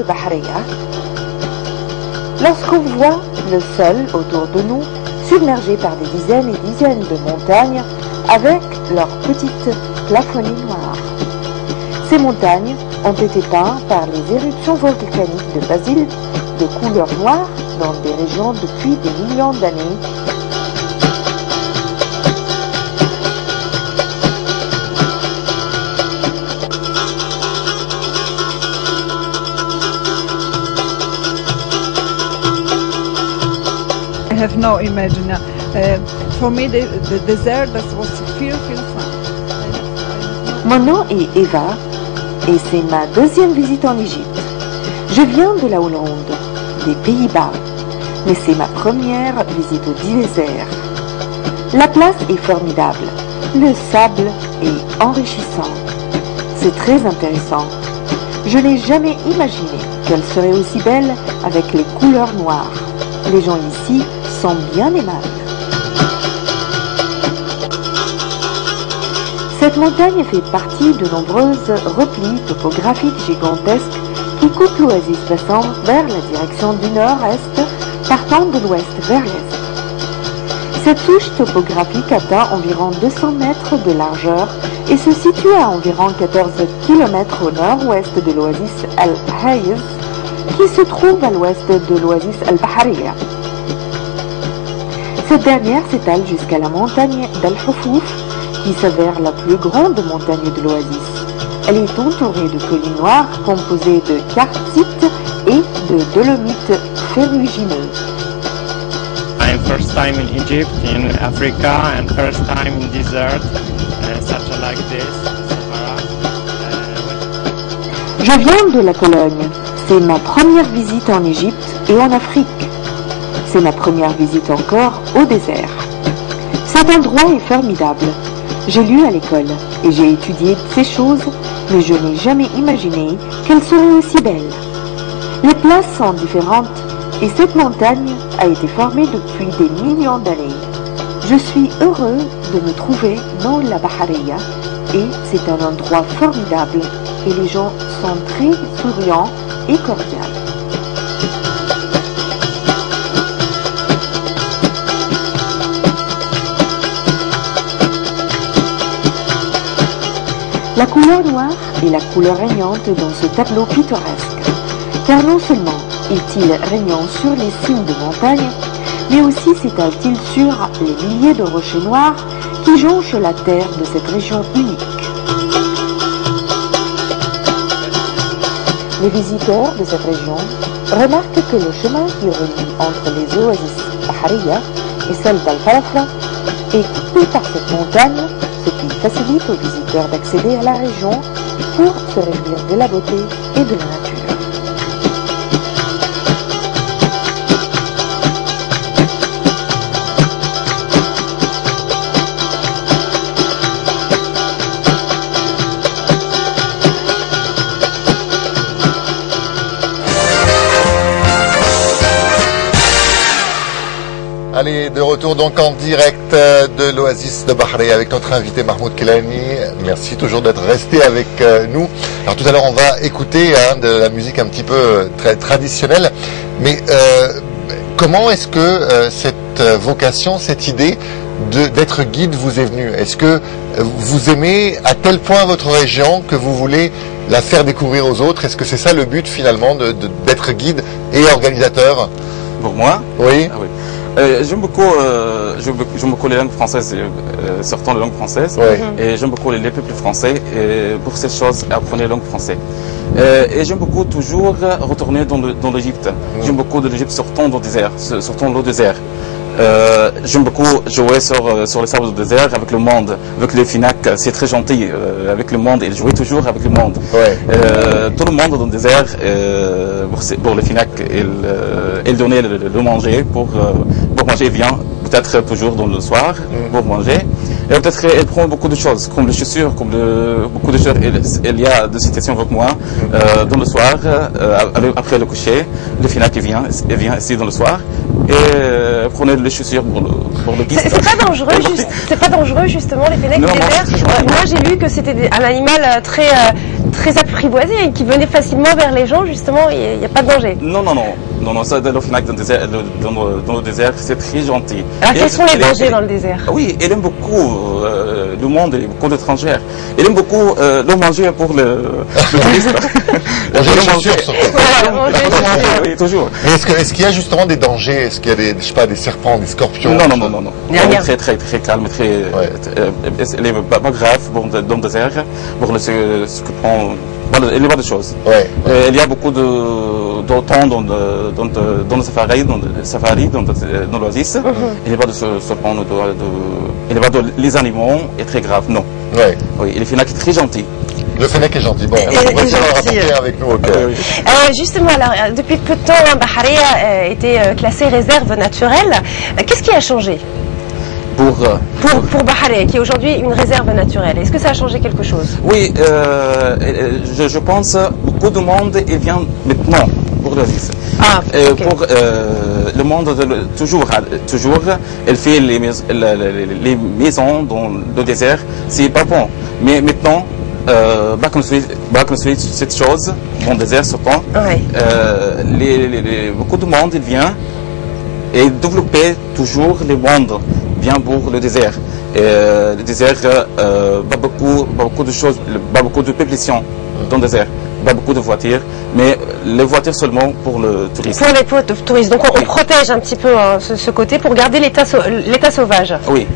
de Bahreïa. Lorsqu'on voit le sol autour de nous submergé par des dizaines et dizaines de montagnes avec leurs petites plafonnées noires. Ces montagnes ont été peintes par les éruptions volcaniques de basalte de couleur noire dans des régions depuis des millions d'années. I have no imagine. For me, the desert that was fearful fun. Mon nom est Eva et c'est ma deuxième visite en Égypte. Je viens de la Hollande, des Pays-Bas, mais c'est ma première visite au désert. La place est formidable, le sable est enrichissant. C'est très intéressant. Je n'ai jamais imaginé qu'elle serait aussi belle avec les couleurs noires. Les gens ici sont bien aimables. Cette montagne fait partie de nombreuses replis topographiques gigantesques qui coupent l'oasis passant vers la direction du nord-est, partant de l'ouest vers l'est. Cette souche topographique atteint environ 200 mètres de largeur et se situe à environ 14 km au nord-ouest de l'oasis Al-Hayz, qui se trouve à l'ouest de l'oasis Al-Bahariya. Cette dernière s'étale jusqu'à la montagne d'Al-Hufuf, qui s'avère la plus grande montagne de l'oasis. Elle est entourée de collines noires composées de quartzites et de dolomites ferrugineux. I'm first time in Egypt, in Africa, and first time in desert, such like this, Sahara. Je viens de la Pologne. C'est ma première visite en Égypte et en Afrique. C'est ma première visite encore au désert. Cet endroit est formidable. J'ai lu à l'école et j'ai étudié ces choses, mais je n'ai jamais imaginé qu'elles seraient aussi belles. Les places sont différentes et cette montagne a été formée depuis des millions d'années. Je suis heureux de me trouver dans la Bahariya et c'est un endroit formidable et les gens sont très souriants et cordiaux. La couleur noire est la couleur régnante dans ce tableau pittoresque, car non seulement est-il régnant sur les cimes de montagne, mais aussi s'étale-t-il sur les milliers de rochers noirs qui jonchent la terre de cette région unique. Les visiteurs de cette région remarquent que le chemin qui relie entre les oasis Bahariya et celle d'Al-Farafra est coupé par cette montagne, ce qui facilite aux visiteurs d'accéder à la région pour se réjouir de la beauté et de la nature. Allez, de retour donc en direct de l'oasis de Bahreïa avec notre invité Mahmoud Kelani. Merci toujours d'être resté avec nous. Alors tout à l'heure on va écouter de la musique un petit peu très traditionnelle. Mais comment est-ce que cette vocation, cette idée d'être guide vous est venue? Est-ce que vous aimez à tel point votre région que vous voulez la faire découvrir aux autres? Est-ce que c'est ça le but finalement d'être guide et organisateur? Pour moi? Oui. Ah, oui. J'aime beaucoup les langues françaises, surtout les langues françaises, et j'aime beaucoup les peuples français. Et pour ces choses, apprenez la langue française. Et j'aime beaucoup toujours retourner dans l'Égypte. J'aime beaucoup de l'Égypte, surtout dans le désert, surtout dans le désert. J'aime beaucoup jouer sur les sables du désert avec le monde, avec les FINAC, c'est très gentil avec le monde et jouer toujours avec le monde. Tout le monde dans le désert, pour les FINAC, il donnait le manger pour manger bien, peut-être toujours dans le soir pour manger. Et peut-être elle prend beaucoup de choses, comme les chaussures, beaucoup de choses. Il y a des situations avec moi dans le soir, après le coucher, le final qui vient ici dans le soir et prenez les chaussures pour le piste. C'est pas dangereux justement les fennecs du désert. Moi j'ai lu que c'était un animal très apprivoisé et qui venait facilement vers les gens justement. Il n'y a pas de danger. Non, ça dans le fenêtre dans le désert, c'est très gentil. Alors quels sont les dangers dans le désert? Oui, elle aime beaucoup le monde et beaucoup d'étrangers. Elle aime beaucoup le manger pour le touriste. Manger les chaussures surtout. Oui, toujours. Mais est-ce qu'il y a justement des dangers? Est-ce qu'il y a des serpents, des scorpions? Non. Elle est très calme, elle n'est pas grave dans le désert pour ce que prend. Il y a pas de choses. Il y a beaucoup de temps dans le safari, dans l'oasis. Il n'y a pas de serpents, il n'y a pas de les animaux est très grave, non. Oui, il est très gentil. Le fennec est gentil. Bon, on va essayer de le rapporter avec nous. Justement, alors, depuis peu de temps, Bahariya a été classée réserve naturelle. Qu'est-ce qui a changé pour Bahariya, qui est aujourd'hui une réserve naturelle? Est-ce que ça a changé quelque chose? Oui, je pense beaucoup de monde vient maintenant pour l'Oasis. Pour le monde, toujours, elle fait les maisons dans le désert, c'est pas bon. Mais maintenant, cette chose, dans le désert surtout, beaucoup de monde vient et développer toujours les mondes bien pour le désert. Le désert, pas beaucoup de choses, pas beaucoup de population dans le désert, pas beaucoup de voitures, mais les voitures seulement pour le tourisme. Pour les touristes. Donc on protège un petit peu ce côté pour garder l'état sauvage. Oui.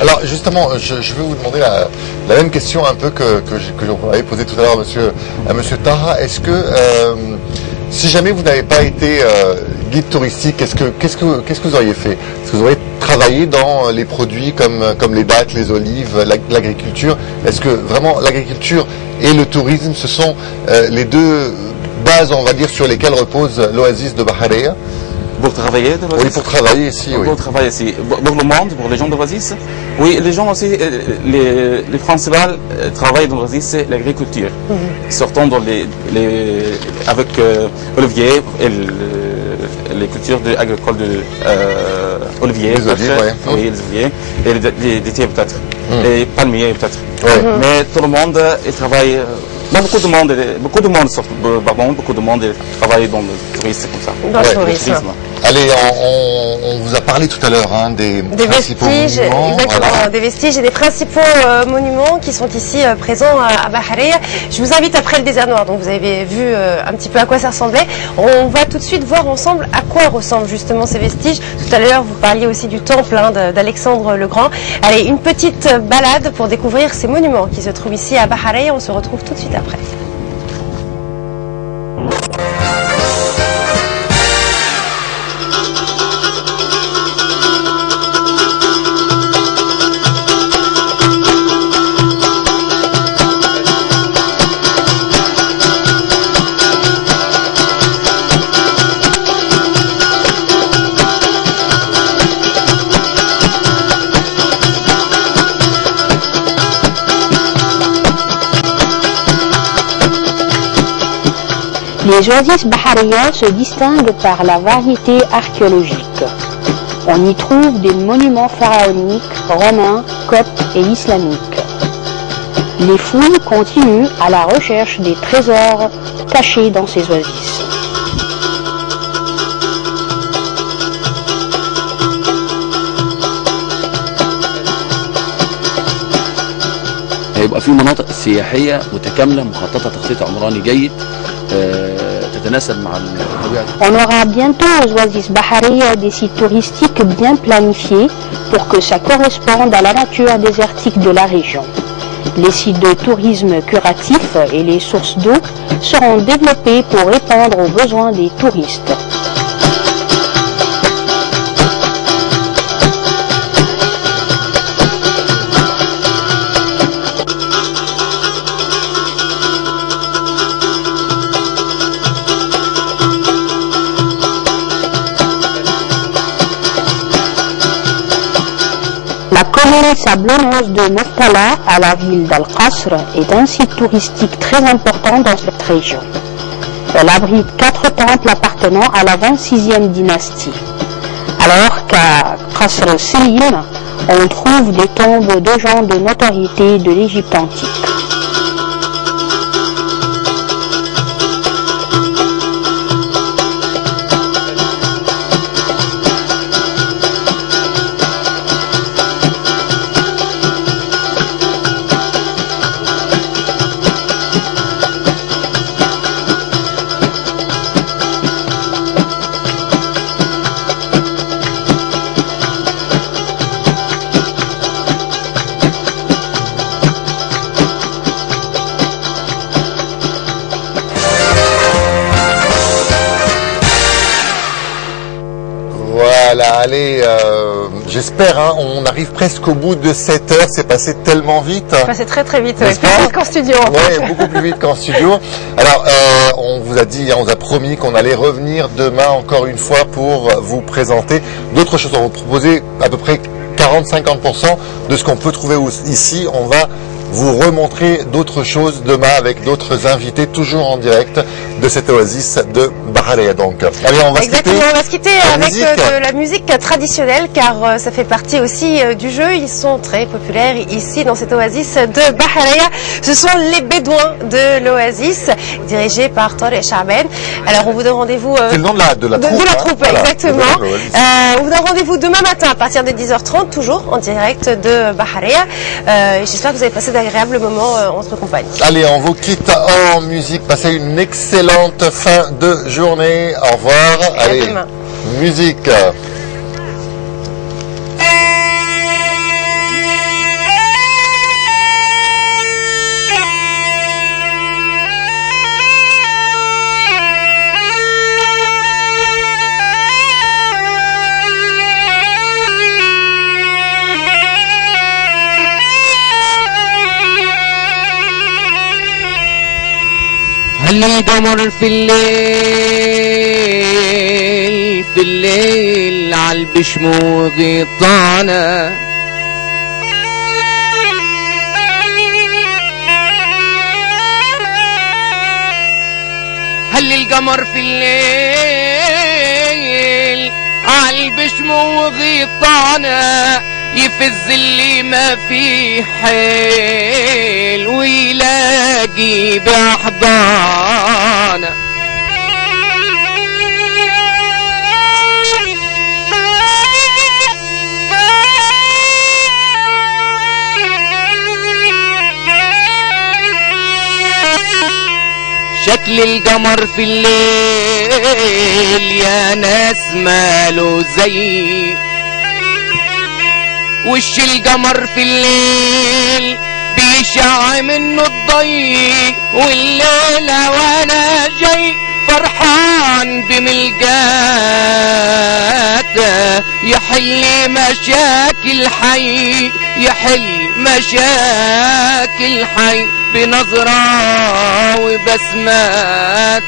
Alors justement, je vais vous demander la même question un peu que j'en avais posé tout à l'heure à Monsieur Taha. Est-ce que si jamais vous n'avez pas été guide touristique, qu'est-ce que vous auriez fait? Est-ce que vous auriez travaillé dans les produits comme les dattes, les olives, l'agriculture? Est-ce que vraiment l'agriculture et le tourisme, ce sont les deux bases, on va dire, sur lesquelles repose l'oasis de Bahariya? Pour travailler dans l'oasis? Oui, pour travailler ici, oui. Pour travailler ici. Pour le monde, pour les gens de l'oasis? Oui, les gens aussi, les principaux travaillent dans l'oasis, c'est l'agriculture. Surtout dans avec Olivier et les cultures agricoles Olivier. Les olives, oui, les oliviers. Et les détiers peut-être. Les palmiers peut-être. Mais tout le monde, il travaille. Beaucoup de monde travaille dans le tourisme comme ça. Dans le tourisme. Allez, on vous a parlé tout à l'heure des principaux vestiges, monuments. exactement, voilà. Des vestiges et des principaux monuments qui sont ici présents à Bahariya. Je vous invite après le désert noir, donc vous avez vu un petit peu à quoi ça ressemblait. On va tout de suite voir ensemble à quoi ressemblent justement ces vestiges. Tout à l'heure, vous parliez aussi du temple d'Alexandre le Grand. Allez, une petite balade pour découvrir ces monuments qui se trouvent ici à Bahariya. On se retrouve tout de suite après. Les oasis Bahariya se distinguent par la variété archéologique. On y trouve des monuments pharaoniques, romains, coptes et islamiques. Les fouilles continuent à la recherche des trésors cachés dans ces oasis. هيبقى في مناطق سياحية متكاملة مخططة تخطيط عمراني جيد تتناسب مع الطبيعة. On aura bientôt aux oasis Bahariya des sites touristiques bien planifiés pour que ça corresponde à la nature désertique de la région. Les sites de tourisme curatif et les sources d'eau seront développés pour répondre aux besoins des touristes. La commune sablonneuse de Murtala, à la ville d'Al-Qasr, est un site touristique très important dans cette région. Elle abrite 4 temples appartenant à la 26e dynastie. Alors qu'à Qasr Selim, on trouve des tombes de gens de notoriété de l'Égypte antique. Allez, j'espère, hein, on arrive presque au bout de cette heure, c'est passé tellement vite. C'est passé très très vite, plus vite qu'en studio. Oui, beaucoup plus vite qu'en studio. Alors, on vous a dit, on vous a promis qu'on allait revenir demain encore une fois pour vous présenter d'autres choses. On va vous proposer à peu près 40-50% de ce qu'on peut trouver ici. On va vous remontrer d'autres choses demain avec d'autres invités, toujours en direct de cette oasis de Bahreïa. Donc, allez, on va se quitter avec de la musique traditionnelle, car ça fait partie aussi du jeu. Ils sont très populaires ici dans cette oasis de Bahreïa. Ce sont les Bédouins de l'oasis, dirigés par Tariq Chaben. Alors, on vous donne rendez-vous. C'est le nom de la troupe. De la troupe, voilà, exactement. On vous donne rendez-vous demain matin à partir de 10h30, toujours en direct de Bahreïa. J'espère que vous avez passé d'agréables moments en notre compagnie. Allez, on vous quitte en musique. Passez une excellente fin de journée. Au revoir. Allez, demain. Musique. هل القمر في الليل عالبشموغ طانا هل القمر في الليل عالبشموغ طانا يفز اللي ما فيه حيل ويلاقي بأحضانه شكل القمر في الليل يا ناس ماله زي وش القمر في الليل بيشع منه الضي والليلة وانا جاي فرحان بملقاته يحل مشاكل حي يحل مشاكل حي بنظرة وبسماته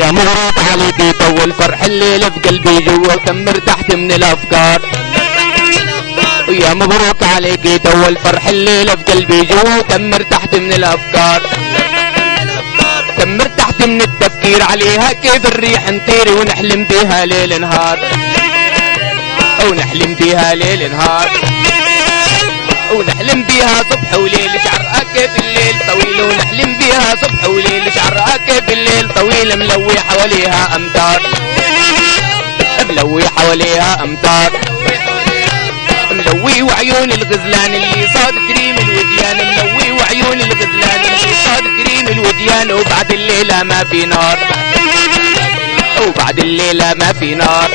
يا مبروك عليكي طول فرح الليل في قلبي جوا كم ارتحت من الافكار يا مبروك عليكي طول فرح الليل في قلبي جوا كم ارتحت من الافكار كم ارتحت من التفكير عليها كيف الريح نطير ونحلم بيها ليل نهار ونحلم بيها ليل نهار ونحلم بيها صبح وليل شعرها كيف الليل طويل ونحلم بيها صبح وليل شعرها كيف الليل طويل ملوي حواليها امتار ملوي حواليها امتار ملوي وعيون الغزلان اللي صاد كريم الوديان ملوي وعيون الغزلان اللي صاد كريم الوديان وبعد الليلة ما في نار وبعد الليلة ما في نار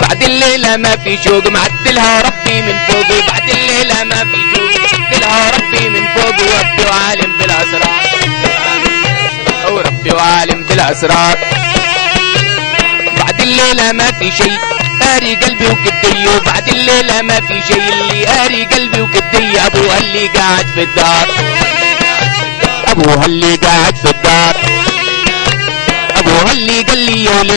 بعد الليلة ما في شوق معدلها ربي من فوق وبعد الليلة ما في شوق معدلها ربي من فوق وربي وعالم بالأسرار وربي وعالم بالأسرار بعد الليلة ما في شيء قاري قلبي وكدي وبعد الليلة ما في شي اللي قاري قلبي وكدي ابوها اللي قاعد في الدار ابوها اللي قاعد في الدار ابوها اللي قال لي يا ولد